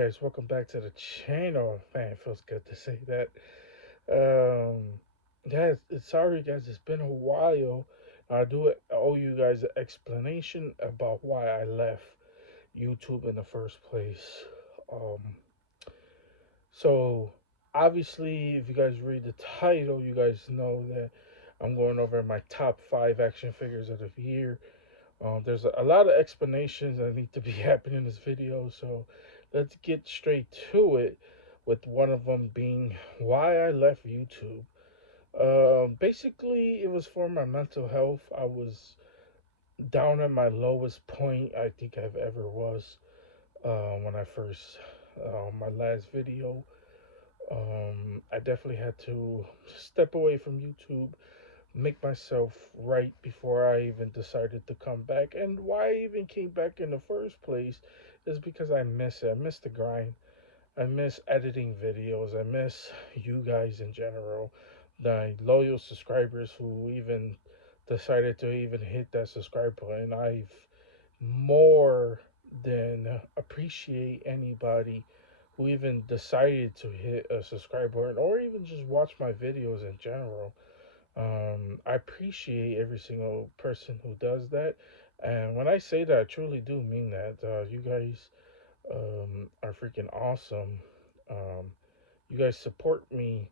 guys, welcome back to the channel. Man, it feels good to say that. Um, guys, sorry guys, it's been a while. Owe you guys an explanation about why I left YouTube in the first place. Um, so obviously, if you guys read the title, you guys know that I'm going over my top five action figures of the year. There's a lot of explanations that need to be happening in this video, so let's get straight to it. With one of them being why I left YouTube. Basically, it was for my mental health. I was down at my lowest point I think I've ever was when I first my last video. I definitely had to step away from YouTube, make myself right before I even decided to come back. And why I even came back in the first place is because I miss it. I miss the grind. I miss editing videos. I miss you guys in general, the loyal subscribers who even decided to even hit that subscribe button. I've more than appreciate anybody who even decided to hit a subscribe button or even just watch my videos in general. I appreciate every single person who does that. And when I say that, I truly do mean that. You guys are freaking awesome. Um, you guys support me.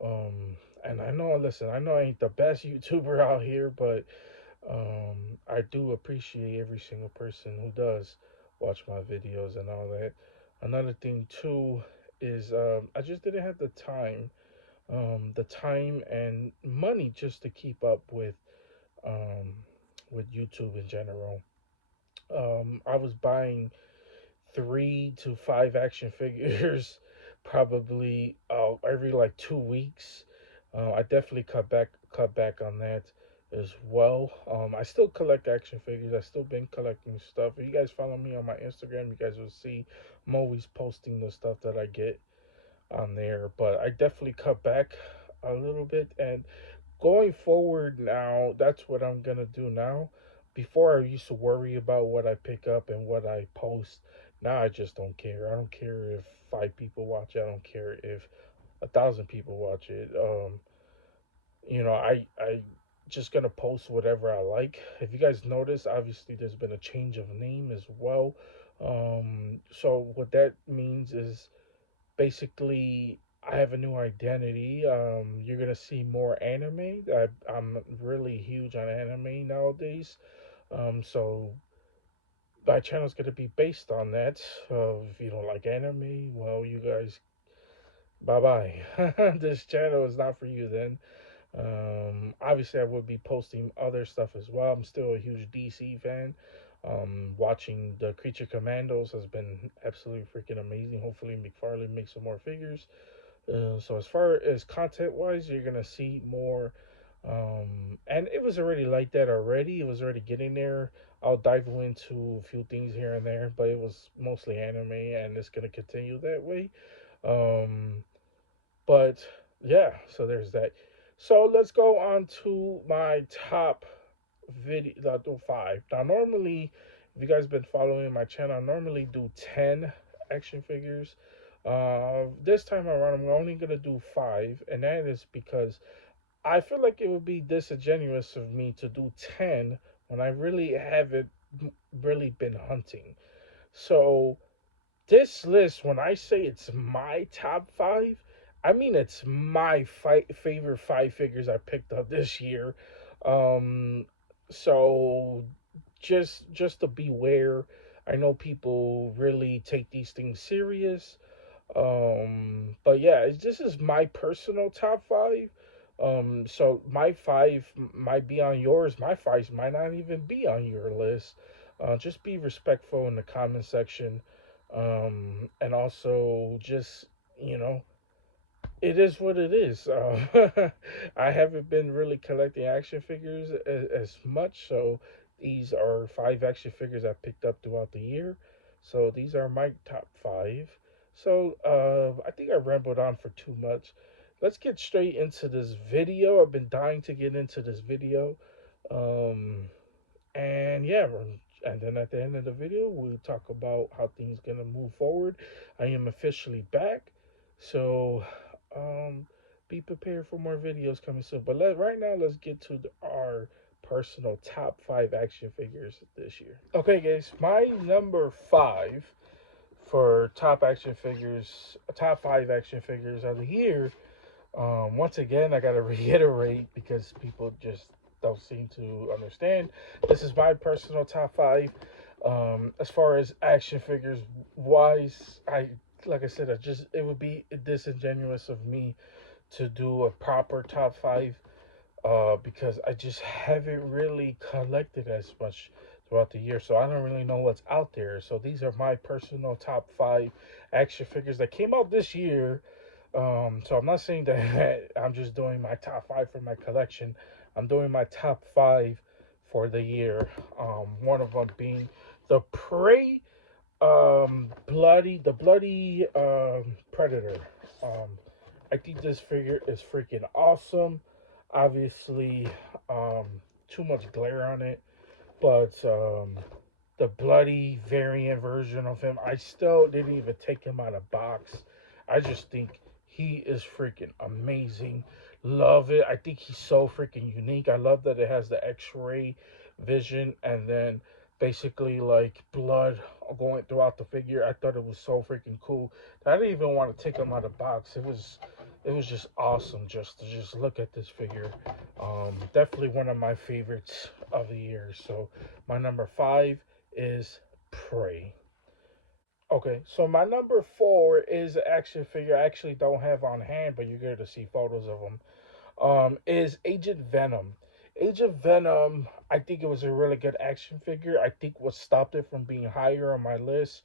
And I know, listen, I know I ain't the best YouTuber out here, but I do appreciate every single person who does watch my videos and all that. Another thing, too, is I just didn't have the time and money just to keep up um, with YouTube in general. I was buying 3 to 5 action figures probably every like 2 weeks. I definitely cut back on that as well. I still collect action figures. I still been collecting stuff. If you guys follow me on my Instagram, you guys will see I'm always posting the stuff that I get on there. But I definitely cut back a little bit, and going forward now, that's what I'm gonna do now. Before I used to worry about what I pick up and what I post. Now I just don't care. I don't care if 5 people watch it. I don't care if 1,000 people watch it. I just gonna post whatever I like. If you guys notice, obviously there's been a change of name as well. So what that means is basically I have a new identity. You're gonna see more anime. I'm really huge on anime nowadays. So my channel's gonna be based on that. If you don't like anime, well, you guys, bye bye. This channel is not for you then. Obviously, I would be posting other stuff as well. I'm still a huge DC fan. Watching the Creature Commandos has been absolutely freaking amazing. Hopefully, McFarlane makes some more figures. So as far as content wise, you're gonna see more. And it was already like that already. It was already getting there. I'll dive into a few things here and there, but it was mostly anime, and it's gonna continue that way. Um, but yeah, so there's that. So let's go on to my top video, the 5. Now, normally, if you guys been following my channel, I normally do 10 action figures. This time around, I'm only gonna do 5, and that is because I feel like it would be disingenuous of me to do 10 when I really haven't really been hunting. So this list, when I say it's my top 5, I mean it's my favorite 5 figures I picked up this year. Um, so just to beware. I know people really take these things serious. But yeah, this is my personal top 5. So my 5 might be on yours. My 5 might not even be on your list. Just be respectful in the comment section. And also just, you know, it is what it is. I haven't been really collecting action figures as much, so these are 5 action figures I picked up throughout the year. So these are my top 5. So I think I rambled on for too much. Let's get straight into this video. I've been dying to get into this video. Um, and yeah, And then at the end of the video, we'll talk about how things gonna move forward. I am officially back, so um, be prepared for more videos coming soon. But right now, let's get to our personal top 5 action figures this year. Okay, guys, my number 5 for top 5 action figures of the year. Once again, I gotta reiterate because people just don't seem to understand. This is my personal top 5. As far as action figures wise, like I said, it would be disingenuous of me to do a proper top 5 because I just haven't really collected as much throughout the year, so I don't really know what's out there. So these are my personal top 5 action figures that came out this year. So I'm not saying that I'm just doing my top 5 for my collection. I'm doing my top 5 for the year. One of them being the Prey, bloody Predator. Um, I think this figure is freaking awesome. Obviously, um, too much glare on it, but the bloody variant version of him, I still didn't even take him out of box. I just think he is freaking amazing. Love it. I think he's so freaking unique. I love that it has the X-ray vision and then basically like blood going throughout the figure. I thought it was so freaking cool. I didn't even want to take him out of box. It was just awesome just to just look at this figure. Definitely one of my favorites of the year. So my number 5 is Prey. Okay, so my number 4 is an action figure I actually don't have on hand, but you're going to see photos of him. Is Agent Venom. Agent Venom, I think it was a really good action figure. I think what stopped it from being higher on my list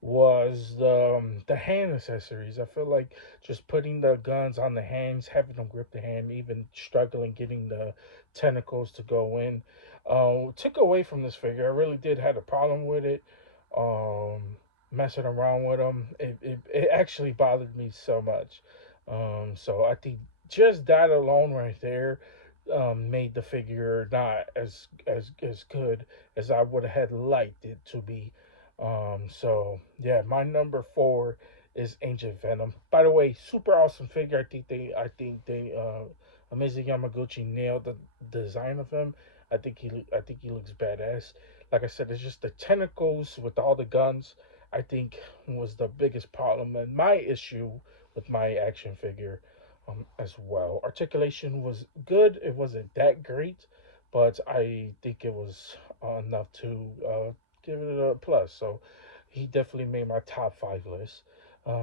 was the hand accessories. I feel like just putting the guns on the hands, having them grip the hand, even struggling getting the tentacles to go in, took away from this figure. I really did had a problem with it. Um, Messing around with them, it actually bothered me so much. So I think just that alone right there made the figure not as good as I would have liked it to be. So yeah, my number 4 is Agent Venom. By the way, super awesome figure. I think they Amazing Yamaguchi nailed the design of him. I think he looks badass. Like I said, it's just the tentacles with all the guns. I think was the biggest problem and my issue with my action figure as well. Articulation was good. It wasn't that great, but I think it was enough to give it a plus. So he definitely made my top 5 list.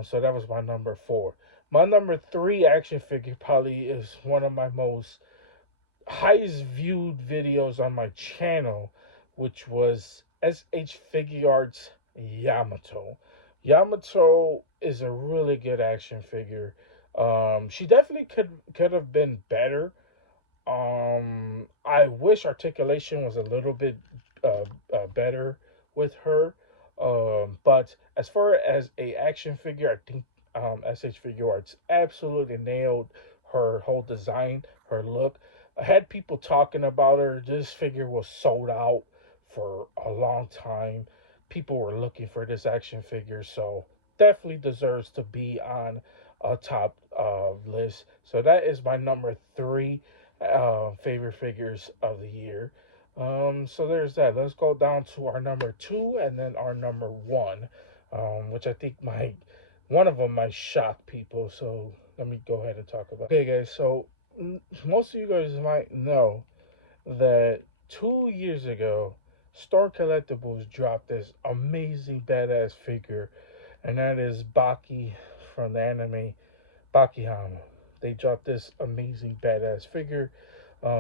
So that was my number 4. My number 3 action figure probably is one of my most highest viewed videos on my channel, which was SH Figure Arts Yamato. Yamato is a really good action figure. She definitely could have been better. I wish articulation was a little bit better with her. But as far as a action figure, I think SH Figure Arts absolutely nailed her whole design, her look. I had people talking about her. This figure was sold out for a long time. People were looking for this action figure, so definitely deserves to be on a top list. So that is my number 3 favorite figures of the year. So there's that. Let's go down to our number 2 and then our number 1, which I think might one of them might shock people. So let me go ahead and talk about. Okay, guys. So most of you guys might know that 2 years ago, Storm Collectibles dropped this amazing badass figure, and that is Baki from the anime Bakihama. They dropped this amazing badass figure.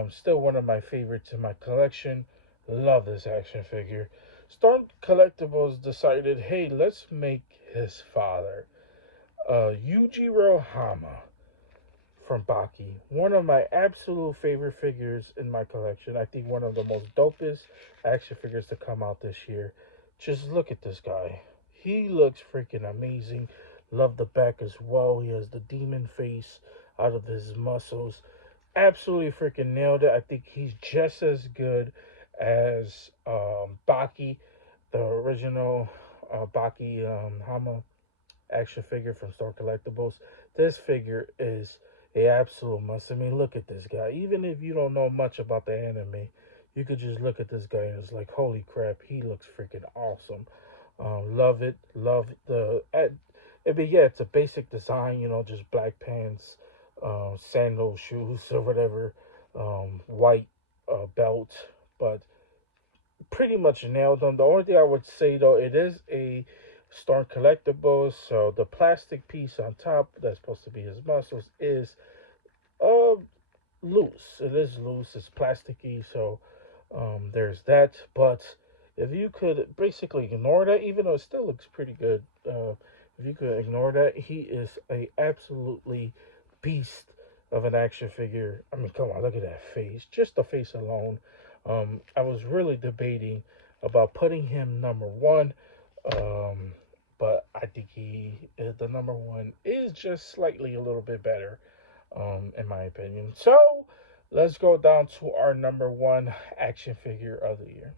Still one of my favorites in my collection. Love this action figure. Storm Collectibles decided, hey, let's make his father, Yujiro Hama from Baki. One of my absolute favorite figures in my collection. I think one of the most dopest action figures to come out this year. Just look at this guy. He looks freaking amazing. Love the back as well. He has the demon face out of his muscles. Absolutely freaking nailed it. I think he's just as good as Baki, the original Baki Hama action figure from Star Collectibles. This figure is a absolute must. I mean, look at this guy. Even if you don't know much about the anime, you could just look at this guy and it's like, holy crap, he looks freaking awesome. Love it. Love the. Yeah, it's a basic design. Just black pants, sandal shoes or whatever, white belt, but pretty much nailed them. The only thing I would say though, it is a Storm collectible, so the plastic piece on top that's supposed to be his muscles is uh loose. It is loose. It's plasticky, so there's that. But if you could basically ignore that, even though it still looks pretty good, if you could ignore that, he is a absolutely beast of an action figure. I mean, come on, look at that face. Just the face alone. I was really debating about putting him number one, um, but I think the number one is just slightly a little bit better, in my opinion. So let's go down to our number one action figure of the year.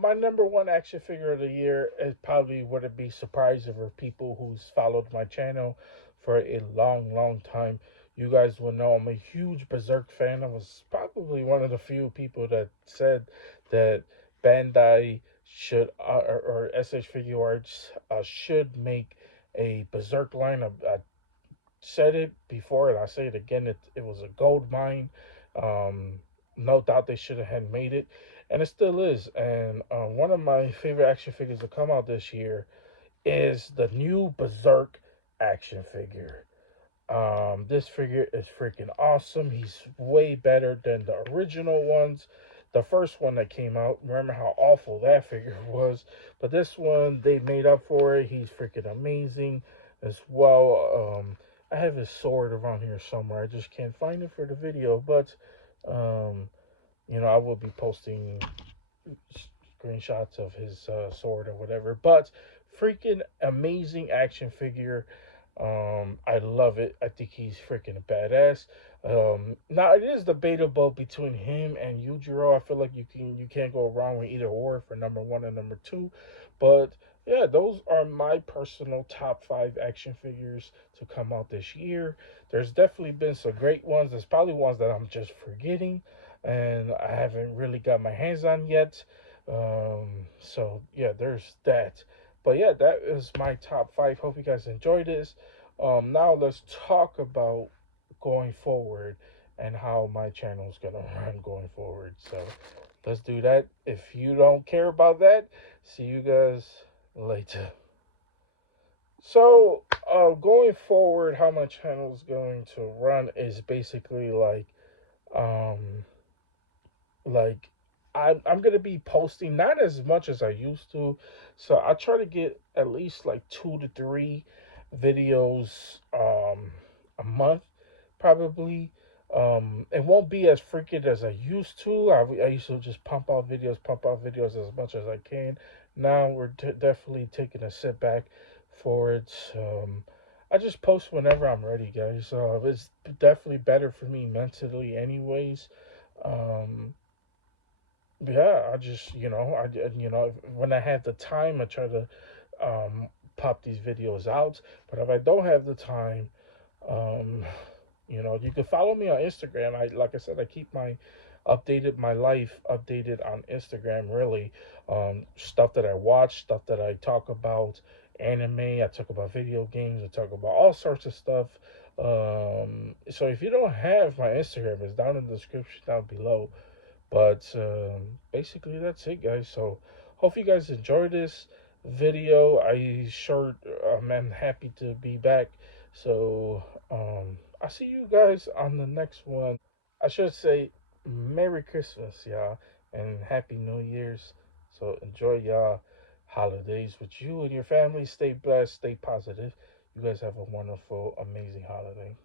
My number one action figure of the year is probably wouldn't be surprising for people who's followed my channel for a long, long time. You guys will know I'm a huge Berserk fan. I was probably one of the few people that said that Bandai should or SH Figure Arts should make a Berserk line. I said it before and I say it again. It was a gold mine. Um, no doubt they should have made it, and it still is. And one of my favorite action figures to come out this year is the new Berserk action figure. This figure is freaking awesome. He's way better than the original ones. The first one that came out, remember how awful that figure was? But this one, they made up for it. He's freaking amazing as well. I have his sword around here somewhere. I just can't find it for the video, but um, I will be posting screenshots of his sword or whatever. But freaking amazing action figure. I love it. I think he's freaking badass. Now it is debatable between him and Yujiro. I feel like you can't go wrong with either or for number one and number two. But yeah, those are my personal top five action figures to come out this year. There's definitely been some great ones. There's probably ones that I'm just forgetting and I haven't really got my hands on yet. So yeah, there's that. But yeah, that is my top five. Hope you guys enjoyed this. Now let's talk about going forward and how my channel is gonna run going forward. So let's do that. If you don't care about that, see you guys later. So going forward, how my channel is going to run is basically um like I'm gonna be posting not as much as I used to, so I try to get at least like 2 to 3 videos a month, probably. It won't be as frequent as I used to. I used to just pump out videos as much as I can. Now we're definitely taking a sit back for it. I just post whenever I'm ready, guys. It's definitely better for me mentally, anyways. Um, yeah, I just when I have the time, I try to pop these videos out. But if I don't have the time, um, you can follow me on Instagram. Like I said, I keep my life updated on Instagram. Really, stuff that I watch, stuff that I talk about, anime. I talk about video games. I talk about all sorts of stuff. So if you don't have my Instagram, it's down in the description down below. But basically, that's it, guys. So, hope you guys enjoyed this video. I'm happy to be back. So, I'll see you guys on the next one. I should say Merry Christmas, y'all, and Happy New Year's. So, enjoy y'all holidays with you and your family. Stay blessed, stay positive. You guys have a wonderful, amazing holiday.